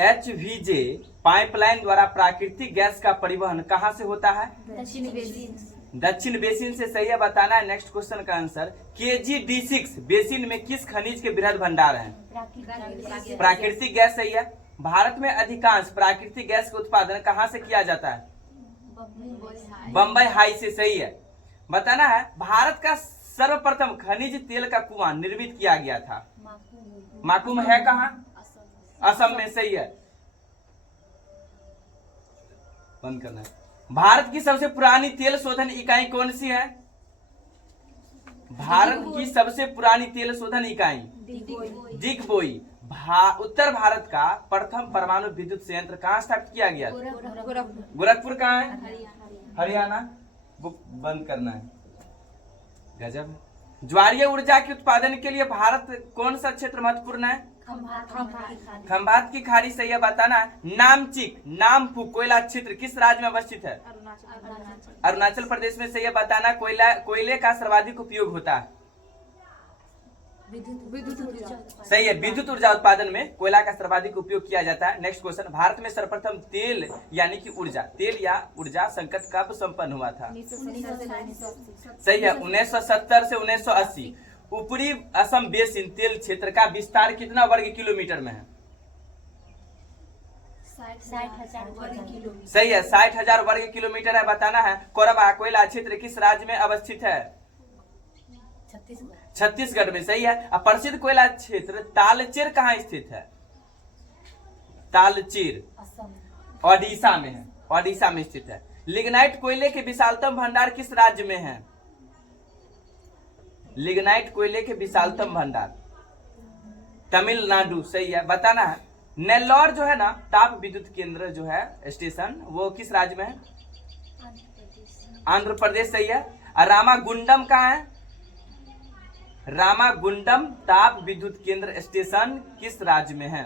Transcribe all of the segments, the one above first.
HVJ pipeline द्वारा प्राकृतिक gas का परिवहन कहाँ से होता है? दक्षिण बेसिन से सही है, बताना है। नेक्स्ट क्वेश्चन का आंसर KG-D6 बेसिन में किस खनिज के बृहद भंडार हैं? प्राकृतिक गैस सही है। भारत में अधिकांश प्राकृतिक गैस का उत्पादन कहाँ से किया जाता है? बम्बई हाई से सही है। बताना है भारत का सर्वप्रथम खनिज तेल का कुआं निर्मित किया गया था? माकूम है कहाँ? असम में सही है। बंद करना है। भारत की सबसे पुरानी तेल शोधन इकाई कौन सी है? भारत की सबसे पुरानी तेल शोधन इकाई दिग्बोई। उत्तर भारत का प्रथम परमाणु विद्युत संयंत्र कहाँ स्थापित किया गया? गोरखपुर कहाँ है? हरियाणा। बुक बंद करना है। गजब। ज्वारीय ऊर्जा के उत्पादन के लिए भारत कौन सा क्षेत्र महत्वपूर्ण है? खंभात की खाड़ी सही है, बताना। नामचिक नामफू कोयला क्षेत्र किस राज्य में अवस्थित है? अरुणाचल प्रदेश में सही है, बताना। कोयले का सर्वाधिक उपयोग होता है? सही है, विद्युत ऊर्जा उत्पादन में कोयला का सर्वाधिक उपयोग किया जाता है। नेक्स्ट क्वेश्चन, भारत में सर्वप्रथम तेल यानी कि तेल या ऊर्जा संकट कब संपन्न हुआ था? सही है, 1970 से 1980। ऊपरी असम बेसिन तेल क्षेत्र का विस्तार कितना वर्ग किलोमीटर में है? 60,000 सही है, 60,000 वर्ग किलोमीटर है, बताना है। कोरबा कोयला क्षेत्र किस राज्य में अवस्थित है? छत्तीसगढ़ में सही है। अब प्रसिद्ध कोयला क्षेत्र तालचेर कहाँ स्थित है? तालचेर ओडिशा में है, ओडिशा में स्थित है। लिग्नाइट कोयले के विशालतम भंडार किस राज्य में है? लिग्नाइट कोयले के विशालतम भंडार तमिलनाडु सही है, बताना है। नेल्लौर जो है ना ताप विद्युत केंद्र जो है स्टेशन, वो किस राज्य में है? आंध्र प्रदेश सही है। रामागुंडम कहाँ है? रामागुंडम ताप विद्युत केंद्र स्टेशन किस राज्य में है?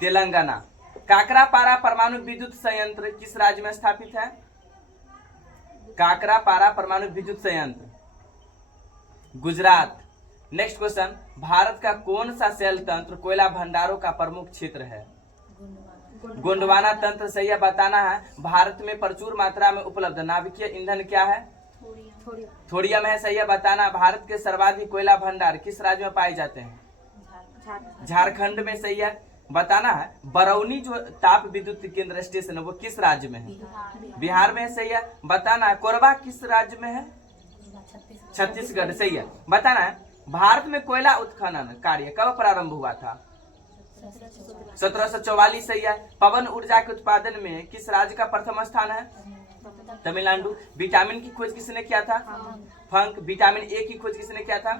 तेलंगाना। काकरापारा परमाणु विद्युत संयंत्र किस राज्य में स्थापित है? काकरापारा परमाणु विद्युत संयंत्र गुजरात। नेक्स्ट क्वेश्चन, भारत का कौन सा शैल तंत्र कोयला भंडारों का प्रमुख क्षेत्र है? गोंडवाना तंत्र सही है, बताना है। भारत में प्रचुर मात्रा में उपलब्ध नाभिकीय ईंधन क्या है? थोड़ियम है, सही है, बताना। भारत के सर्वाधिक कोयला भंडार किस राज्य में पाए जाते हैं? झारखंड में सही है, बताना है। बरौनी जो ताप विद्युत केंद्र स्टेशन है वो किस राज्य में है? बिहार में सही है, बताना है। कोरबा किस राज्य में है? छत्तीसगढ़ सही है, बताना है। भारत में कोयला उत्खनन कार्य कब प्रारंभ हुआ था? 1744 सही है। पवन ऊर्जा के उत्पादन में किस राज्य का प्रथम स्थान है? तमिलनाडु। विटामिन की खोज किसने किया था? फंक। विटामिन ए की खोज किसने किया था?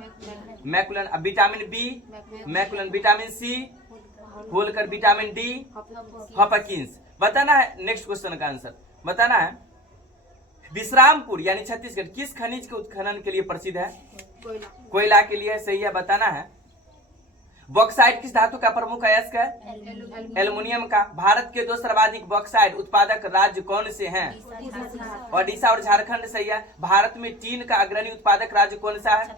मैकुलन। अब vitamin B McCollum, vitamin C होलकर, विटामिन डी हॉपकिंस, बताना है। नेक्स्ट क्वेश्चन का आंसर बताना है। विश्रामपुर यानी छत्तीसगढ़ किस खनिज के उत्खनन के लिए प्रसिद्ध है? कोयला के लिए सही है, बताना है। बॉक्साइट किस धातु का प्रमुख अयस्क है? एल्युमिनियम का। भारत के दो सर्वाधिक बॉक्साइट उत्पादक राज्य कौन से हैं? ओडिशा और झारखंड सही है। भारत में टीन का अग्रणी उत्पादक राज्य कौन सा है?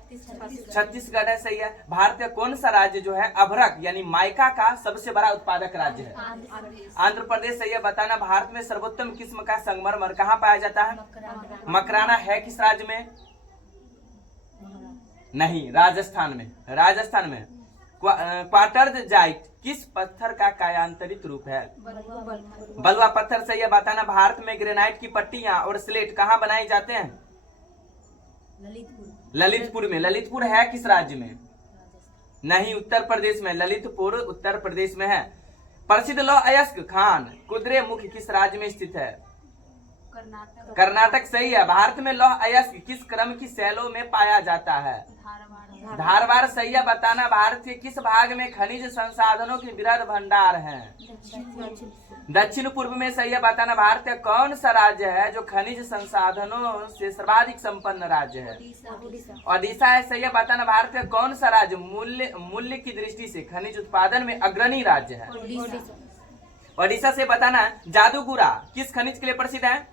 छत्तीसगढ़ है, सही है। भारत का कौन सा राज्य जो है अभ्रक यानी माइका का सबसे बड़ा उत्पादक राज्य है? आंध्र प्रदेश सही है, बताना। भारत में सर्वोत्तम किस्म का संगमरमर कहाँ पाया जाता है? मकराना है किस राज्य में? नहीं, राजस्थान में। राजस्थान में। क्वार्टरजाइट किस पत्थर का कायांतरित रूप है? बलुआ पत्थर सही है, बताना। भारत में ग्रेनाइट की पट्टियां और स्लेट कहाँ बनाए जाते हैं? ललितपुर में। ललितपुर है किस राज्य में? नहीं, उत्तर प्रदेश में। ललितपुर उत्तर प्रदेश में है। प्रसिद्ध लौह अयस्क खान कुद्रेमुख किस राज्य में स्थित है? कर्नाटक सही है। भारत में लौह अयस्क किस क्रम की शैलों में पाया जाता है? धारवाड़ सही है, बताना। भारत के किस भाग में खनिज संसाधनों के बृहद भंडार हैं? दक्षिण पूर्व में सही है, बताना। भारत का कौन सा राज्य है जो खनिज संसाधनों से सर्वाधिक संपन्न राज्य है? ओडिशा है, सही है, बताना। भारत का कौन सा राज्य मूल्य की दृष्टि से खनिज उत्पादन में अग्रणी राज्य है? ओडिशा से, बताना। जादूगुरा किस खनिज के लिए प्रसिद्ध है?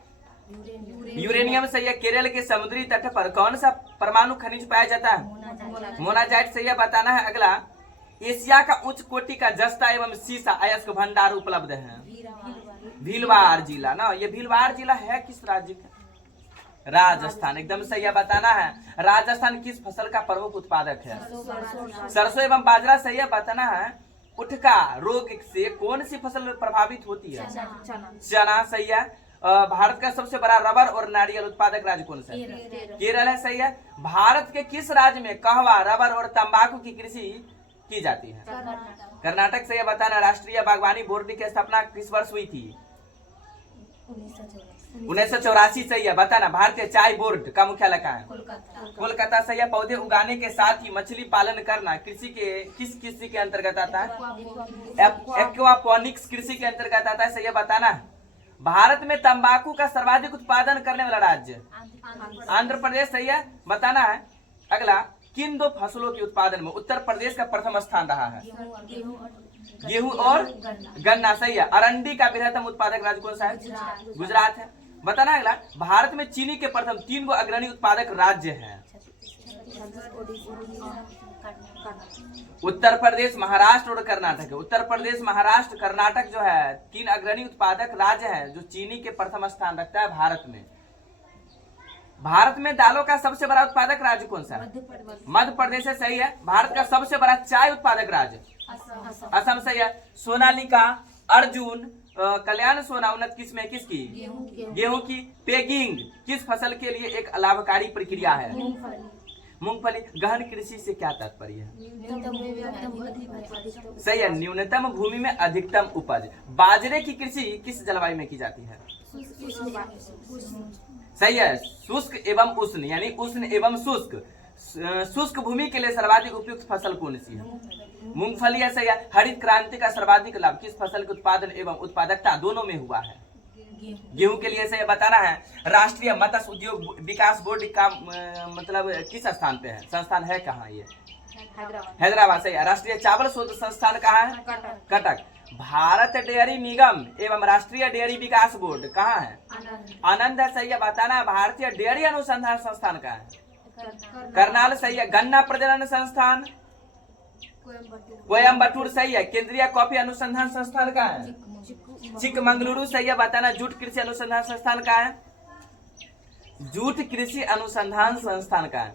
यूरेनियम सही है। केरल के समुद्री तट पर कौन सा परमाणु खनिज पाया जाता है? मोनाजाइट सही है, बताना है। अगला, एशिया का उच्च कोटि का जस्ता एवं शीशा अयस्क भंडार उपलब्ध है? भीलवाड़ जिला ना। ये भीलवाड़ जिला है किस राज्य का? राजस्थान। एकदम सही है, बताना है। राजस्थान किस फसल का प्रमुख उत्पादक है? सरसों एवं बाजरा। सही है, बताना है। उठका रोग से कौन सी फसल प्रभावित होती है? चना। सही है। भारत का सबसे बड़ा रबर और नारियल उत्पादक राज्य कौन सा है? केरल है। सही है। भारत के किस राज्य में कहवा, रबर और तंबाकू की कृषि की जाती है? कर्नाटक। सही है, बताना। राष्ट्रीय बागवानी बोर्ड की स्थापना किस वर्ष हुई थी? 1984। सही है, बताना। भारतीय चाय बोर्ड का मुख्यालय कहाँ है? कोलकाता। सही है। पौधे उगाने के साथ ही मछली पालन करना कृषि के किस कृषि के अंतर्गत आता है? एक्वापॉनिक्स कृषि के अंतर्गत आता है। सही है, बताना। भारत में तंबाकू का सर्वाधिक उत्पादन करने वाला राज्य? आंध्र प्रदेश। सही है, बताना है। अगला, किन दो फसलों के उत्पादन में उत्तर प्रदेश का प्रथम स्थान रहा है? गेहूं और गन्ना। सही है। अरंडी का बृहत्तम उत्पादक राज्य कौन सा है? गुजरात है। बताना अगला, भारत में चीनी के प्रथम 3 गो अग्रणी उत्पादक राज्य हैं? उत्तर प्रदेश, महाराष्ट्र और कर्नाटक। उत्तर प्रदेश, महाराष्ट्र, कर्नाटक जो है 3 अग्रणी उत्पादक राज्य हैं जो चीनी के प्रथम स्थान रखता है भारत में। भारत में दालों का सबसे बड़ा उत्पादक राज्य कौन सा है? मध्य प्रदेश है। सही है। भारत का सबसे बड़ा चाय उत्पादक राज्य? असम। सही है। सोनालिका, अर्जुन, कल्याण सोना उन्नत किस्में किसकी? गेहूं की। पेगिंग किस फसल के लिए एक लाभकारी प्रक्रिया है? मूंगफली। गहन कृषि से क्या तात्पर्य है? सही है, न्यूनतम भूमि में अधिकतम उपज। बाजरे की कृषि किस जलवायु में की जाती है? सही है, शुष्क एवं उष्ण, यानी उष्ण एवं शुष्क। शुष्क भूमि के लिए सर्वाधिक उपयुक्त फसल कौन सी है? मूंगफली है। सही है। हरित क्रांति का सर्वाधिक लाभ किस फसल के उत्पादन एवं उत्पादकता दोनों में हुआ है? गेहूं के लिए। सही बताना है। राष्ट्रीय मत्स्य उद्योग विकास बोर्ड का मतलब किस स्थान पे है? संस्थान है कहाँ ये? हैदराबाद। सही है। राष्ट्रीय चावल शोध संस्थान कहाँ है? कटक। भारत डेयरी निगम एवं राष्ट्रीय डेयरी विकास बोर्ड कहाँ है? आनंद है। सही है, बताना। भारतीय डेयरी अनुसंधान संस्थान कहाँ है? करनाल। सही है। गन्ना प्रजनन संस्थान? कोयम्बटूर। सही है। केंद्रीय कॉफी अनुसंधान संस्थान कहाँ है? चिकमंगलुरु। सही है, बताना। जूट कृषि अनुसंधान संस्थान कहाँ है? जूट कृषि अनुसंधान संस्थान कहाँ है?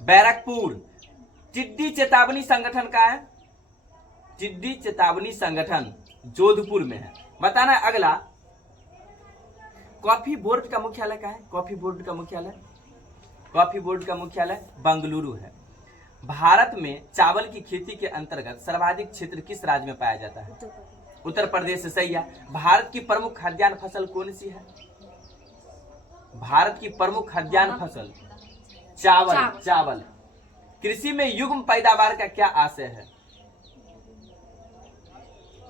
बैरकपुर। टिड्डी चेतावनी संगठन कहाँ है? टिड्डी चेतावनी संगठन जोधपुर में है। बताना अगला, कॉफी बोर्ड का मुख्यालय कहाँ है? कॉफी बोर्ड का मुख्यालय बेंगलुरु है। भारत में चावल की खेती के अंतर्गत सर्वाधिक क्षेत्र किस राज्य में पाया जाता है? उत्तर प्रदेश से। सही है। भारत की प्रमुख खाद्यान्न फसल कौन सी है? भारत की प्रमुख खाद्यान्न फसल चावल। कृषि में युग्म पैदावार का क्या आशय है?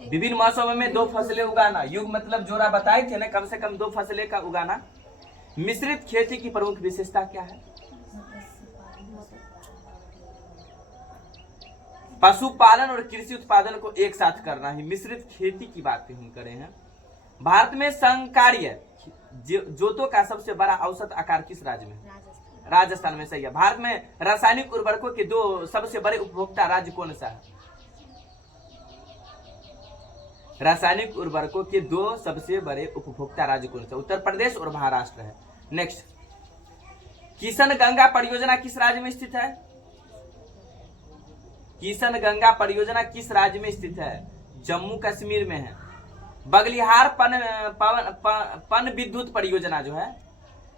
विभिन्न मौसमों में 2 फसलें उगाना। युग्म मतलब जोड़ा बताए थे ना, कम से कम 2 फसलें का उगाना। मिश्रित खेती की प्रमुख विशेषता क्या है? पशुपालन और कृषि उत्पादन को एक साथ करना ही मिश्रित खेती की बात हम करें हैं। भारत में संकार्य जोतों का सबसे बड़ा औसत आकार किस राज्य में? राजस्थान में। सही है। भारत में रासायनिक उर्वरकों के 2 सबसे बड़े उपभोक्ता राज्य कौन सा है? रासायनिक उर्वरकों के 2 सबसे बड़े उपभोक्ता राज्य कौन सा? उत्तर प्रदेश और महाराष्ट्र है। नेक्स्ट, किशन गंगा परियोजना किस राज्य में स्थित है? किशन गंगा परियोजना किस राज्य में स्थित है? जम्मू कश्मीर में है। बगलिहार पन विद्युत परियोजना जो है,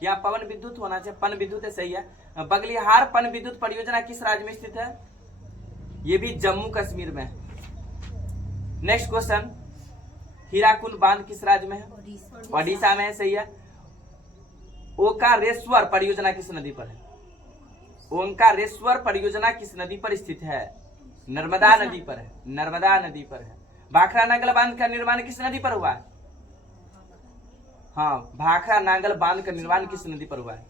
यहाँ पवन विद्युत होना चाहिए, पन विद्युत है। सही है। बगलिहार पन विद्युत परियोजना किस राज्य में स्थित है? ये भी जम्मू कश्मीर में है। नेक्स्ट क्वेश्चन, हीराकुंड बांध किस राज्य में है? ओडिशा में है। सही है। ओंकारेश्वर परियोजना किस नदी पर है? ओंकारेश्वर परियोजना किस नदी पर स्थित है? नर्मदा नदी पर है। नर्मदा नदी पर है। भाखरा नांगल बांध का निर्माण किस नदी पर हुआ है? हाँ, भाखरा नांगल बांध का निर्माण किस नदी पर हुआ है?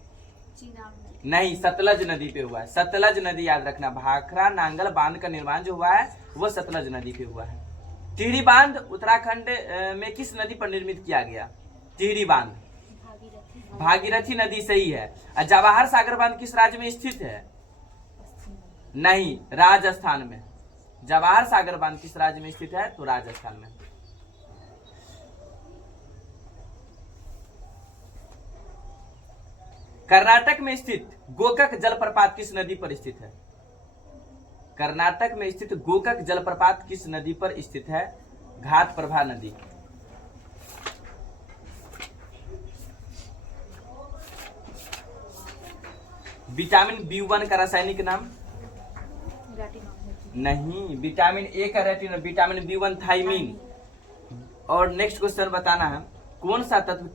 नहीं, सतलज नदी पे हुआ है। सतलज नदी याद रखना। भाखरा नांगल बांध का निर्माण जो हुआ है वो सतलज नदी पे हुआ है। टिहरी बांध उत्तराखंड में किस नदी पर निर्मित किया गया? टिहरी बांध भागीरथी नदी। सही है। जवाहर सागर बांध किस राज्य में स्थित है? नहीं, राजस्थान में। जवाहर सागर बांध किस राज्य में स्थित है? तो राजस्थान में। कर्नाटक में स्थित गोकक जलप्रपात किस नदी पर स्थित है? कर्नाटक में स्थित गोकक जलप्रपात किस नदी पर स्थित है? घाटप्रभा नदी। विटामिन B1 का रासायनिक नाम? नहीं, विटामिन ए का रेटिनोल, विटामिन B1 थाइमीन। और नेक्स्ट क्वेश्चन बताना है, कौन सा तत्व